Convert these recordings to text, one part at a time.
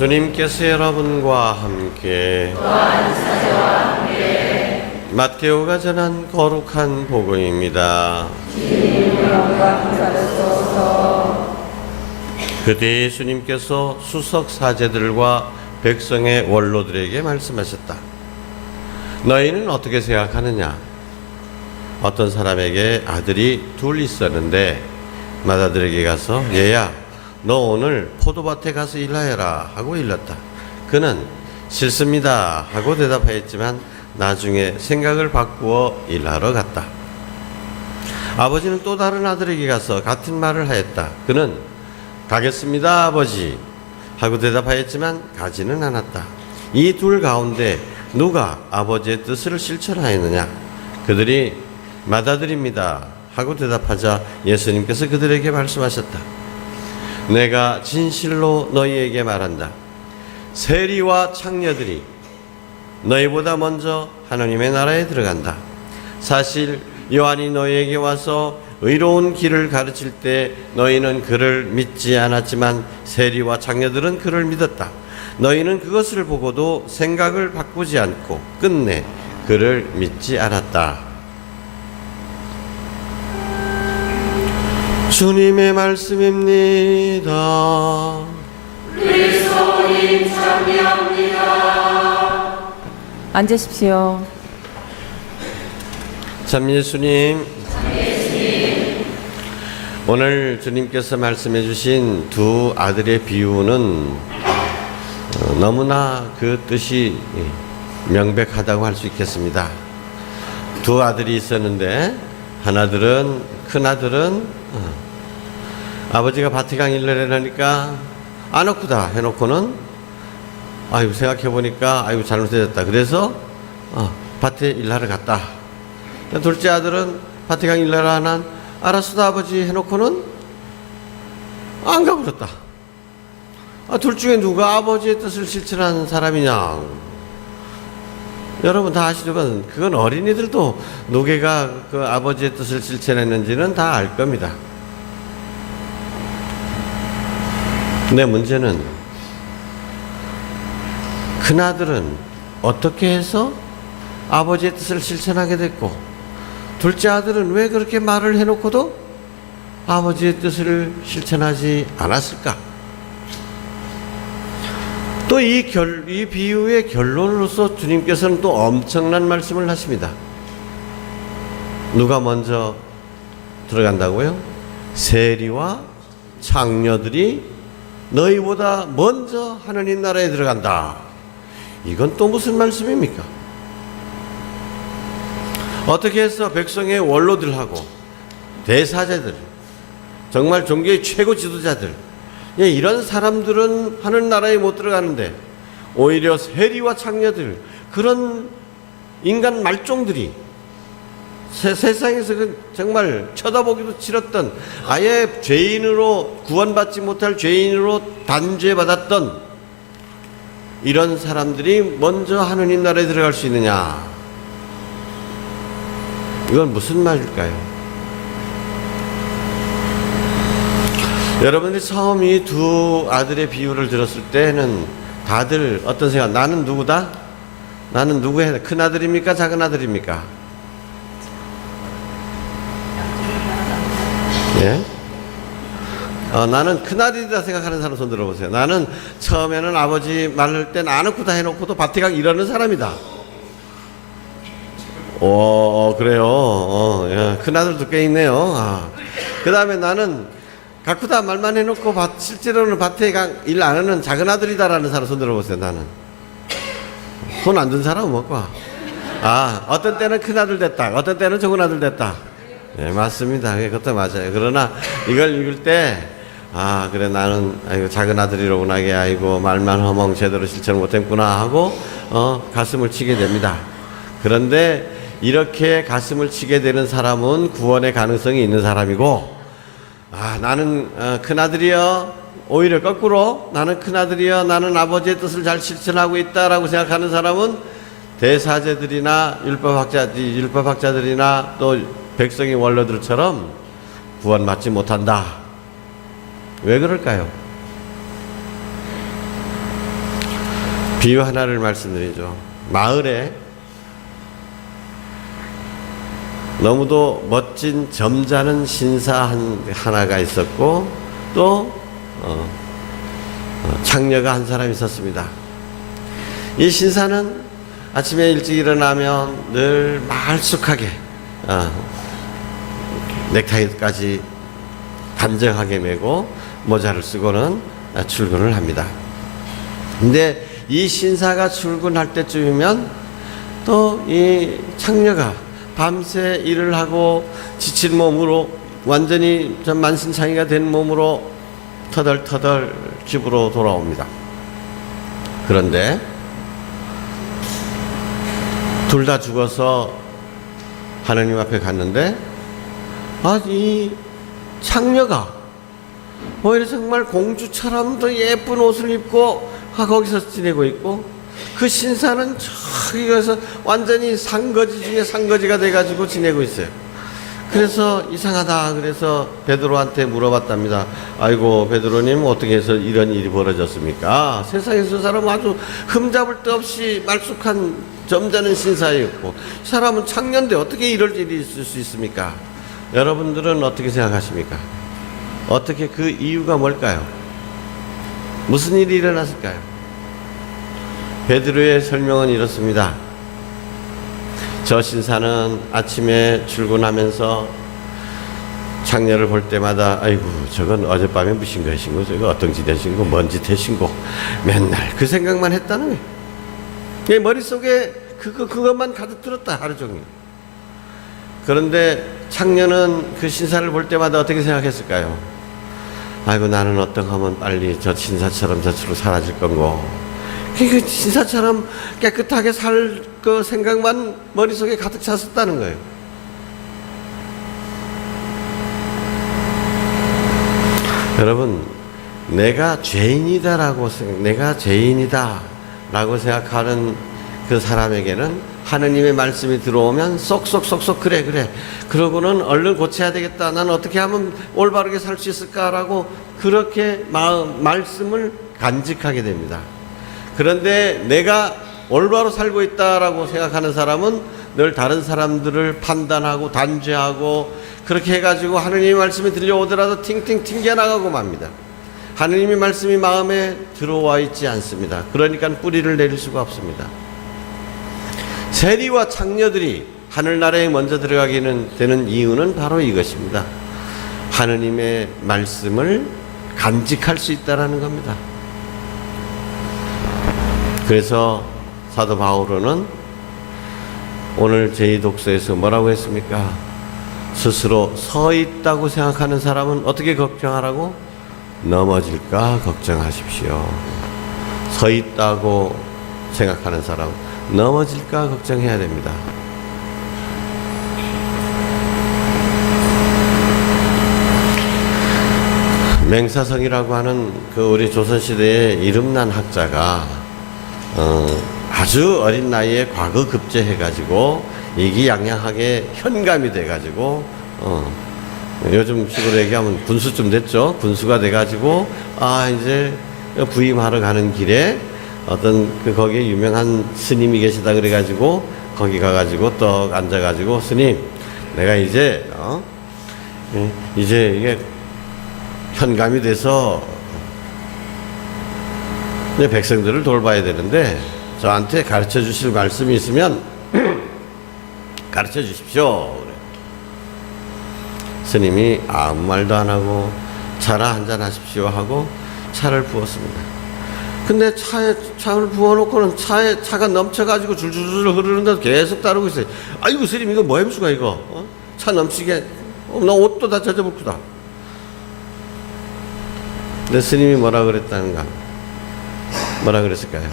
주님께서 여러분과 함께 마테오가 전한 거룩한 복음입니다. 그때 예수님께서 수석 사제들과 백성의 원로들에게 말씀하셨다. 너희는 어떻게 생각하느냐? 어떤 사람에게 아들이 둘 있었는데 맏아들에게 가서 얘야 너 오늘 포도밭에 가서 일하여라 하고 일렀다. 그는 싫습니다 하고 대답하였지만 나중에 생각을 바꾸어 일하러 갔다. 아버지는 또 다른 아들에게 가서 같은 말을 하였다. 그는 가겠습니다 아버지 하고 대답하였지만 가지는 않았다. 이 둘 가운데 누가 아버지의 뜻을 실천하였느냐? 그들이 맏아들입니다 하고 대답하자 예수님께서 그들에게 말씀하셨다. 내가 진실로 너희에게 말한다. 세리와 창녀들이 너희보다 먼저 하나님의 나라에 들어간다. 사실 요한이 너희에게 와서 의로운 길을 가르칠 때 너희는 그를 믿지 않았지만 세리와 창녀들은 그를 믿었다. 너희는 그것을 보고도 생각을 바꾸지 않고 끝내 그를 믿지 않았다. 주님의 말씀입니다. 그리스도님 찬미합니다. 앉으십시오. 참 예수님, 오늘 주님께서 말씀해 주신 두 아들의 비유는 너무나 그 뜻이 명백하다고 할 수 있겠습니다. 두 아들이 있었는데 큰아들은 아버지가 밭에 강 일을 해라니까 안 왔구다 해놓고는 아이고 생각해보니까 아이고 잘못해졌다. 그래서 밭에 일하러 갔다. 둘째 아들은 밭에 강 일하러 하나 알았어다 아버지 해놓고는 안 가버렸다. 둘 중에 누가 아버지의 뜻을 실천하는 사람이냐? 여러분 다 아시지만 그건 어린이들도 누구가 그 아버지의 뜻을 실천했는지는 다 알 겁니다. 근데 문제는 큰아들은 어떻게 해서 아버지의 뜻을 실천하게 됐고 둘째 아들은 왜 그렇게 말을 해놓고도 아버지의 뜻을 실천하지 않았을까? 또 이 비유의 결론으로서 주님께서는 또 엄청난 말씀을 하십니다. 누가 먼저 들어간다고요? 세리와 창녀들이 너희보다 먼저 하느님 나라에 들어간다. 이건 또 무슨 말씀입니까? 어떻게 해서 백성의 원로들하고 대사제들, 정말 종교의 최고 지도자들, 이런 사람들은 하늘 나라에 못 들어가는데 오히려 세리와 창녀들, 그런 인간 말종들이 세상에서 정말 쳐다보기도 싫었던, 아예 죄인으로 구원받지 못할 죄인으로 단죄받았던 이런 사람들이 먼저 하느님 나라에 들어갈 수 있느냐? 이건 무슨 말일까요? 여러분들이 처음 이 두 아들의 비유를 들었을 때는 다들 어떤 생각? 나는 누구다? 나는 누구의 큰 아들입니까? 작은 아들입니까? 예? 나는 큰 아들이다 생각하는 사람 손 들어보세요. 나는 처음에는 아버지 말할 땐 안 웃고 다 해놓고도 밭에 가기 이러는 사람이다. 그래요. 예. 큰 아들도 꽤 있네요. 그 다음에 나는 가꾸다 말만 해놓고 실제로는 밭에 일 안 하는 작은 아들이다라는 사람 손 들어보세요. 나는 손 안 든 사람은 못 봐. 어떤 때는 큰 아들 됐다, 어떤 때는 적은 아들 됐다. 네, 맞습니다. 그것도 맞아요. 그러나 이걸 읽을 때 그래 나는 작은 아들이로구나, 아이고 말만 허멍 제대로 실천 못했구나 하고 가슴을 치게 됩니다. 그런데 이렇게 가슴을 치게 되는 사람은 구원의 가능성이 있는 사람이고, 나는 큰아들이여, 오히려 거꾸로 나는 큰아들이여, 나는 아버지의 뜻을 잘 실천하고 있다라고 생각하는 사람은 대사제들이나 율법학자들이나 또 백성의 원로들처럼 구원받지 못한다. 왜 그럴까요? 비유 하나를 말씀드리죠. 마을에 너무도 멋진 점잖은 신사 하나가 있었고 또 창녀가 한 사람이 있었습니다. 이 신사는 아침에 일찍 일어나면 늘 말쑥하게 넥타이까지 단정하게 매고 모자를 쓰고는 출근을 합니다. 근데 이 신사가 출근할 때쯤이면 또 이 창녀가 밤새 일을 하고 지친 몸으로 완전히 만신창이가 된 몸으로 터덜터덜 집으로 돌아옵니다. 그런데 둘 다 죽어서 하느님 앞에 갔는데 이 창녀가 오히려 정말 공주처럼 더 예쁜 옷을 입고 거기서 지내고 있고 그 신사는 저기 가서 완전히 상거지 중에 상거지가 돼가지고 지내고 있어요. 그래서 이상하다. 그래서 베드로한테 물어봤답니다. 아이고 베드로님 어떻게 해서 이런 일이 벌어졌습니까? 세상에서 저 사람은 아주 흠잡을 데 없이 말쑥한 점잖은 신사였고 이 사람은 창녀인데 어떻게 이럴 일이 있을 수 있습니까? 여러분들은 어떻게 생각하십니까? 어떻게 그 이유가 뭘까요? 무슨 일이 일어났을까요? 베드로의 설명은 이렇습니다. 저 신사는 아침에 출근하면서 창녀를 볼 때마다 아이고 저건 어젯밤에 무슨 것인고 저거 어떤 짓 하신고 뭔 짓 하신고 맨날 그 생각만 했다는 거예요. 내 머릿속에 그것만 가득 들었다 하루 종일. 그런데 창녀는 그 신사를 볼 때마다 어떻게 생각했을까요? 아이고 나는 어떡하면 빨리 저 신사처럼 저처럼 사라질 건고 그 신사처럼 깨끗하게 살 그 생각만 머릿속에 가득 찼었다는 거예요. 여러분 내가 죄인이다라고 내가 죄인이다라고 생각하는 그 사람에게는 하느님의 말씀이 들어오면 쏙쏙쏙쏙 그래 그러고는 얼른 고쳐야 되겠다. 난 어떻게 하면 올바르게 살 수 있을까라고 그렇게 말씀을 간직하게 됩니다. 그런데 내가 올바로 살고 있다라고 생각하는 사람은 늘 다른 사람들을 판단하고 단죄하고 그렇게 해가지고 하느님의 말씀이 들려오더라도 팅팅 튕겨나가고 맙니다. 하느님의 말씀이 마음에 들어와 있지 않습니다. 그러니까 뿌리를 내릴 수가 없습니다. 세리와 창녀들이 하늘나라에 먼저 들어가기는 되는 이유는 바로 이것입니다. 하느님의 말씀을 간직할 수 있다라는 겁니다. 그래서 사도 바울은 오늘 제2독서에서 뭐라고 했습니까? 스스로 서 있다고 생각하는 사람은 어떻게 걱정하라고? 넘어질까 걱정하십시오. 서 있다고 생각하는 사람 넘어질까 걱정해야 됩니다. 맹사성이라고 하는 그 우리 조선시대의 이름난 학자가 아주 어린 나이에 과거 급제해가지고 이기양양하게 현감이 돼가지고 요즘 식으로 얘기하면 군수쯤 됐죠. 군수가 돼가지고 이제 부임하러 가는 길에 어떤 거기에 유명한 스님이 계시다 그래가지고 거기 가가지고 떡 앉아가지고 스님 내가 이제 이게 현감이 돼서 이제 백성들을 돌봐야 되는데 저한테 가르쳐 주실 말씀이 있으면 가르쳐 주십시오. 그래. 스님이 아무 말도 안 하고 차나 한잔 하십시오 하고 차를 부었습니다. 근데 차를 부어놓고는 차가 넘쳐가지고 줄줄줄 흐르는데 계속 따르고 있어요. 아이고 스님 이거 뭐 해보수가 이거 차 넘치게 나 옷도 다 젖어먹구다. 근데 스님이 뭐라 그랬다는가? 뭐라 그랬을까요?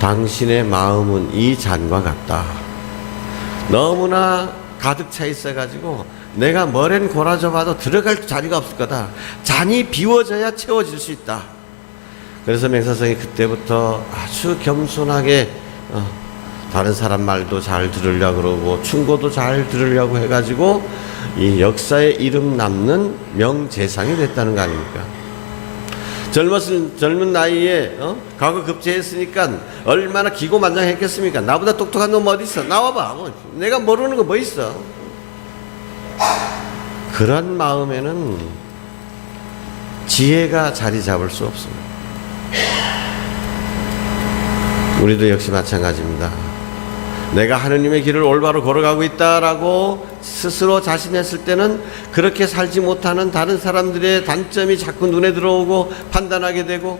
당신의 마음은 이 잔과 같다. 너무나 가득 차 있어가지고 내가 뭐랜 고라져 봐도 들어갈 자리가 없을 거다. 잔이 비워져야 채워질 수 있다. 그래서 맹사성이 그때부터 아주 겸손하게 다른 사람 말도 잘 들으려고 그러고 충고도 잘 들으려고 해가지고 이 역사에 이름 남는 명재상이 됐다는 거 아닙니까? 젊은 나이에 과거 급제했으니까 얼마나 기고만장했겠습니까? 나보다 똑똑한 놈 어디 있어? 나와봐. 내가 모르는 거 뭐 있어? 그런 마음에는 지혜가 자리 잡을 수 없습니다. 우리도 역시 마찬가지입니다. 내가 하느님의 길을 올바로 걸어가고 있다라고 스스로 자신했을 때는 그렇게 살지 못하는 다른 사람들의 단점이 자꾸 눈에 들어오고 판단하게 되고,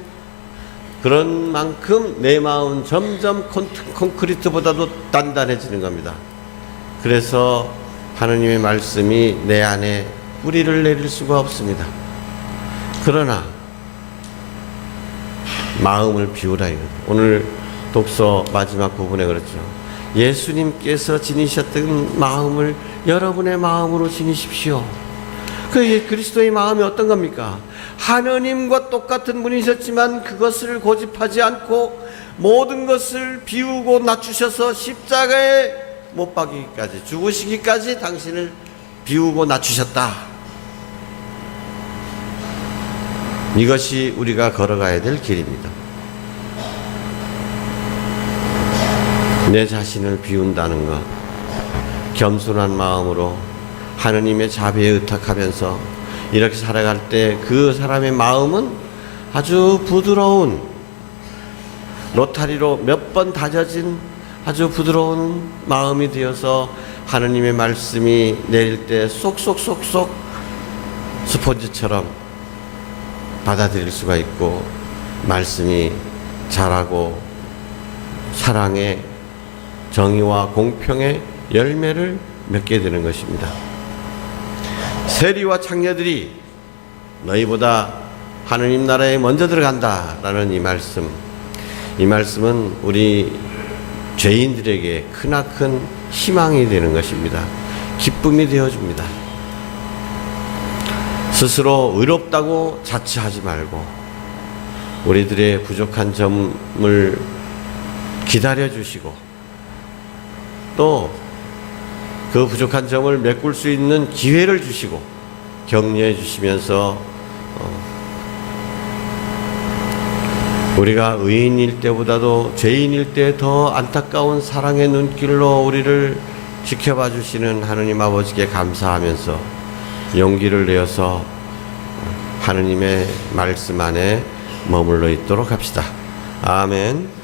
그런 만큼 내 마음은 점점 콘크리트보다도 단단해지는 겁니다. 그래서 하느님의 말씀이 내 안에 뿌리를 내릴 수가 없습니다. 그러나 마음을 비우라 이거예요. 오늘 독서 마지막 부분에 그렇죠. 예수님께서 지니셨던 마음을 여러분의 마음으로 지니십시오. 그 그리스도의 마음이 어떤 겁니까? 하느님과 똑같은 분이셨지만 그것을 고집하지 않고 모든 것을 비우고 낮추셔서 십자가에 못 박이기까지, 죽으시기까지 당신을 비우고 낮추셨다. 이것이 우리가 걸어가야 될 길입니다. 내 자신을 비운다는 것, 겸손한 마음으로 하느님의 자비에 의탁하면서 이렇게 살아갈 때 그 사람의 마음은 아주 부드러운, 로타리로 몇 번 다져진 아주 부드러운 마음이 되어서 하느님의 말씀이 내릴 때 쏙쏙쏙쏙 스폰지처럼 받아들일 수가 있고, 말씀이 자라고 사랑의, 정의와 공평의 열매를 맺게 되는 것입니다. 세리와 창녀들이 너희보다 하느님 나라에 먼저 들어간다라는 이 말씀은 우리 죄인들에게 크나큰 희망이 되는 것입니다. 기쁨이 되어줍니다. 스스로 의롭다고 자처하지 말고 우리들의 부족한 점을 기다려주시고 또 그 부족한 점을 메꿀 수 있는 기회를 주시고 격려해 주시면서 우리가 의인일 때보다도 죄인일 때 더 안타까운 사랑의 눈길로 우리를 지켜봐 주시는 하느님 아버지께 감사하면서 용기를 내어서 하느님의 말씀 안에 머물러 있도록 합시다. 아멘.